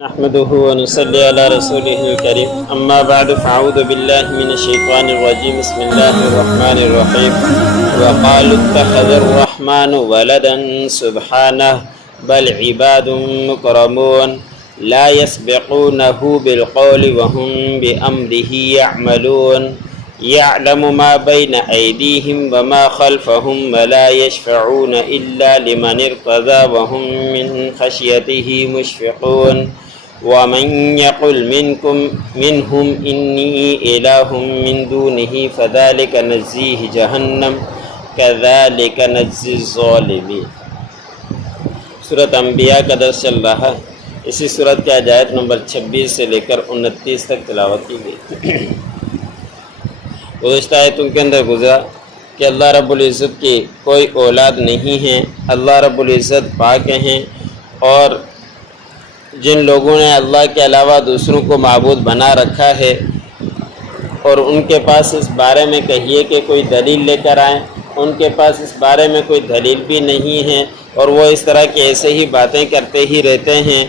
نحمده ونصلي على رسوله الكريم أما بعد فأعوذ بالله من الشيطان الرجيم بسم الله الرحمن الرحيم وقالوا اتخذ الرحمن ولدا سبحانه بل عباد مكرمون لا يسبقونه بالقول وهم بأمره يعملون يعلم ما بين أيديهم وما خلفهم ولا يشفعون إلا لمن ارتضى وهم من خشيته مشفقون ومن يقل منهم إني إله من دونه فذلك نجزيه جهنم كذلك نجزي الظالمين۔ سورۃ انبیاء کا درس چل رہا ہے۔ اسی سورۃ کے آیات نمبر 26 سے لے کر 29 تک تلاوت کی گئی۔ گزشتہ آیتوں کے اندر گزرا کہ اللہ رب العزت کی کوئی اولاد نہیں ہے، اللہ رب العزت پاک ہیں، اور جن لوگوں نے اللہ کے علاوہ دوسروں کو معبود بنا رکھا ہے اور ان کے پاس اس بارے میں کہیے کہ کوئی دلیل لے کر آئیں، ان کے پاس اس بارے میں کوئی دلیل بھی نہیں ہے اور وہ اس طرح کی ایسے ہی باتیں کرتے ہی رہتے ہیں۔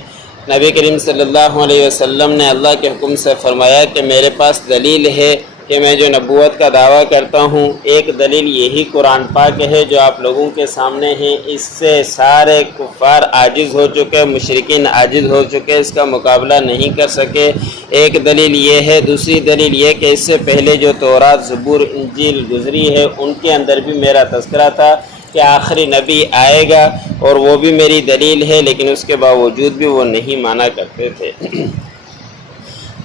نبی کریم صلی اللہ علیہ وسلم نے اللہ کے حکم سے فرمایا کہ میرے پاس دلیل ہے کہ میں جو نبوت کا دعویٰ کرتا ہوں، ایک دلیل یہی قرآن پاک ہے جو آپ لوگوں کے سامنے ہیں۔ اس سے سارے کفار عاجز ہو چکے، مشرکین عاجز ہو چکے، اس کا مقابلہ نہیں کر سکے۔ ایک دلیل یہ ہے۔ دوسری دلیل یہ کہ اس سے پہلے جو تورات، زبور، انجیل گزری ہے، ان کے اندر بھی میرا تذکرہ تھا کہ آخری نبی آئے گا، اور وہ بھی میری دلیل ہے، لیکن اس کے باوجود بھی وہ نہیں مانا کرتے تھے۔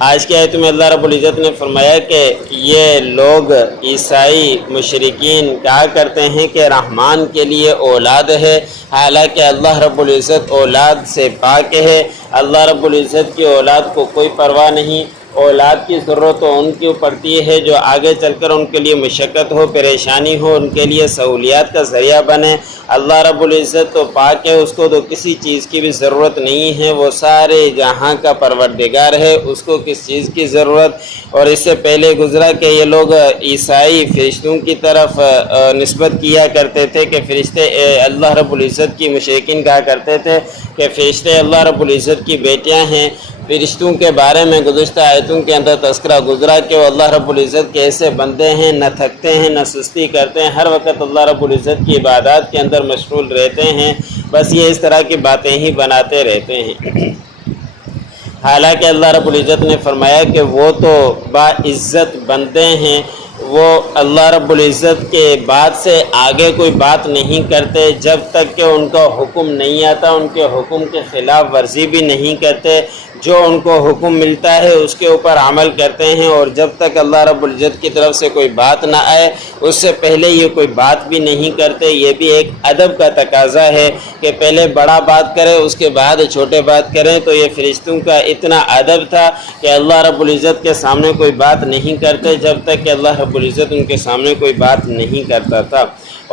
آج کی آیت میں اللہ رب العزت نے فرمایا کہ یہ لوگ عیسائی مشرکین کہا کرتے ہیں کہ رحمان کے لیے اولاد ہے، حالانکہ اللہ رب العزت اولاد سے پاک ہے۔ اللہ رب العزت کی اولاد کو کوئی پرواہ نہیں۔ اولاد کی ضرورت تو ان کی پڑتی ہے جو آگے چل کر ان کے لیے مشقت ہو، پریشانی ہو، ان کے لیے سہولیات کا ذریعہ بنے۔ اللہ رب العزت تو پاک ہے، اس کو تو کسی چیز کی بھی ضرورت نہیں ہے، وہ سارے جہاں کا پروردگار ہے، اس کو کس چیز کی ضرورت۔ اور اس سے پہلے گزرا کہ یہ لوگ عیسائی فرشتوں کی طرف نسبت کیا کرتے تھے کہ فرشتے اللہ رب العزت کی، مشرکین کہا کرتے تھے کہ فرشتے اللہ رب العزت کی بیٹیاں ہیں۔ فرشتوں کے بارے میں گزشتہ آیتوں کے اندر تذکرہ گزرا کہ وہ اللہ رب العزت کے ایسے بندے ہیں، نہ تھکتے ہیں نہ سستی کرتے ہیں، ہر وقت اللہ رب العزت کی عبادات کے اندر مشغول رہتے ہیں، بس یہ اس طرح کی باتیں ہی بناتے رہتے ہیں۔ حالانکہ اللہ رب العزت نے فرمایا کہ وہ تو باعزت بندے ہیں، وہ اللہ رب العزت کے بعد سے آگے کوئی بات نہیں کرتے، جب تک کہ ان کا حکم نہیں آتا ان کے حکم کے خلاف ورزی بھی نہیں کرتے، جو ان کو حکم ملتا ہے اس کے اوپر عمل کرتے ہیں، اور جب تک اللہ رب العزت کی طرف سے کوئی بات نہ آئے اس سے پہلے یہ کوئی بات بھی نہیں کرتے۔ یہ بھی ایک ادب کا تقاضا ہے کہ پہلے بڑا بات کرے اس کے بعد چھوٹے بات کریں، تو یہ فرشتوں کا اتنا ادب تھا کہ اللہ رب العزت کے سامنے کوئی بات نہیں کرتے جب تک کہ اللہ رب العزت ان کے سامنے کوئی بات نہیں کرتا تھا۔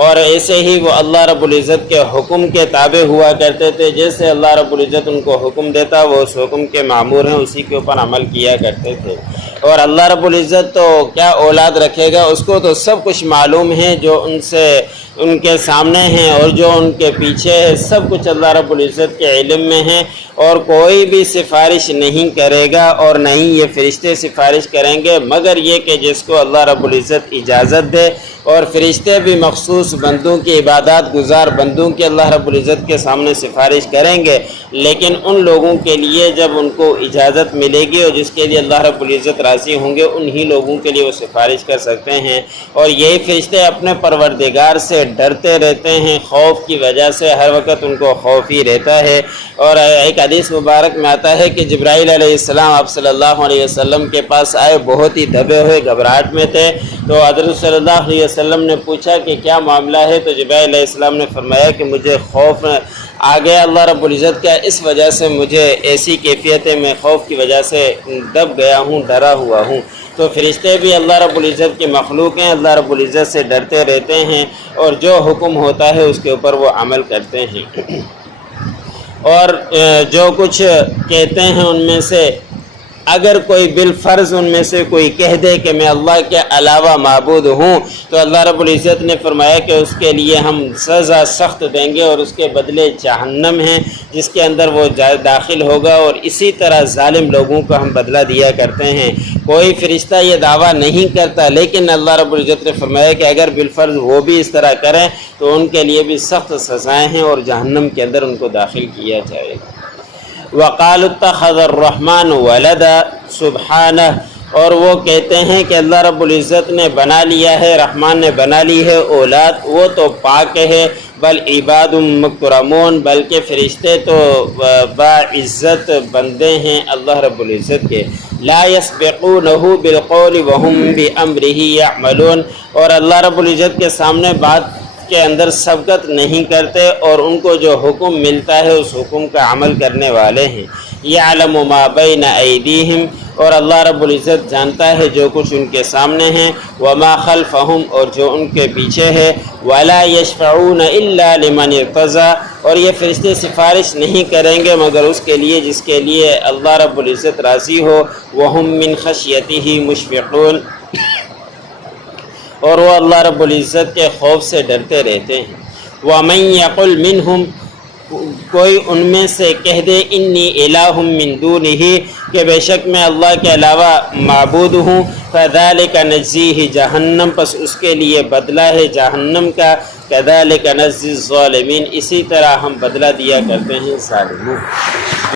اور ایسے ہی وہ اللہ رب العزت کے حکم کے تابع ہوا کرتے تھے، جیسے اللہ رب العزت ان کو حکم دیتا وہ اس حکم کے مامور ہیں، اسی کے اوپر عمل کیا کرتے تھے۔ اور اللہ رب العزت تو کیا اولاد رکھے گا، اس کو تو سب کچھ معلوم ہے، جو ان کے سامنے ہیں اور جو ان کے پیچھے ہے، سب کچھ اللہ رب العزت کے علم میں ہے، اور کوئی بھی سفارش نہیں کرے گا اور نہ ہی یہ فرشتے سفارش کریں گے، مگر یہ کہ جس کو اللہ رب العزت اجازت دے۔ اور فرشتے بھی مخصوص بندوں کی، عبادات گزار بندوں کی اللہ رب العزت کے سامنے سفارش کریں گے، لیکن ان لوگوں کے لیے جب ان کو اجازت ملے گی اور جس کے لیے اللہ رب العزت راضی ہوں گے، انہی لوگوں کے لیے وہ سفارش کر سکتے ہیں۔ اور یہی فرشتے اپنے پروردگار سے ڈرتے رہتے ہیں، خوف کی وجہ سے ہر وقت ان کو خوف ہی رہتا ہے۔ اور ایک حدیث مبارک میں آتا ہے کہ جبرائیل علیہ السلام آپ صلی اللہ علیہ وسلم کے پاس آئے، بہت ہی دبے ہوئے گھبراہٹ میں تھے، تو حضرت صلی اللہ علیہ وسلم نے پوچھا کہ کیا معاملہ ہے، تو جبرائیل علیہ السلام نے فرمایا کہ مجھے خوف آ گیا اللہ رب العزت کا، اس وجہ سے مجھے ایسی کیفیت ہے، میں خوف کی وجہ سے دب گیا ہوں، ڈرا ہوا ہوں۔ تو فرشتے بھی اللہ رب العزت کی مخلوق ہیں، اللہ رب العزت سے ڈرتے رہتے ہیں، اور جو حکم ہوتا ہے اس کے اوپر وہ عمل کرتے ہیں، اور جو کچھ کہتے ہیں ان میں سے اگر کوئی بالفرض ان میں سے کوئی کہہ دے کہ میں اللہ کے علاوہ معبود ہوں تو اللہ رب العزت نے فرمایا کہ اس کے لیے ہم سزا سخت دیں گے اور اس کے بدلے جہنم ہے جس کے اندر وہ داخل ہوگا، اور اسی طرح ظالم لوگوں کو ہم بدلہ دیا کرتے ہیں۔ کوئی فرشتہ یہ دعویٰ نہیں کرتا، لیکن اللہ رب العزت نے فرمایا کہ اگر بالفرض وہ بھی اس طرح کریں تو ان کے لیے بھی سخت سزائیں ہیں اور جہنم کے اندر ان کو داخل کیا جائے گا۔ وقالوا اتخذ الرحمن ولدا سبحانہ، اور وہ کہتے ہیں کہ اللہ رب العزت نے بنا لیا ہے، رحمان نے بنا لی ہے اولاد، وہ تو پاک ہے، بل عباد مکرمون، بلکہ فرشتے تو باعزت بندے ہیں اللہ رب العزت کے۔ لا يسبقونہ بالقول وهم بامرہ یعملون، اور اللہ رب العزت کے سامنے بات کے اندر سبقت نہیں کرتے اور ان کو جو حکم ملتا ہے اس حکم کا عمل کرنے والے ہیں۔ یعلم ما بین ایدیہم، اور اللہ رب العزت جانتا ہے جو کچھ ان کے سامنے ہیں، وما خلفہم، اور جو ان کے پیچھے ہے، ولا یشفعون الا لمن ارتضی، اور یہ فرشتے سفارش نہیں کریں گے مگر اس کے لیے جس کے لیے اللہ رب العزت راضی ہو، وہم من خشیتہ مشفقون، اور وہ اللہ رب العزت کے خوف سے ڈرتے رہتے ہیں۔ وَمَن يَقُلْ مِنْهُمْ، کوئی ان میں سے کہہ دے انی الہ من دونہ، کہ بے شک میں اللہ کے علاوہ معبود ہوں، فَذَلِكَ نَجْزِيهِ جہنم، پس اس کے لیے بدلہ ہے جہنم کا، كَذَلِكَ نَجْزِي الظَّالِمِينَ، اسی طرح ہم بدلہ دیا کرتے ہیں ظالموں۔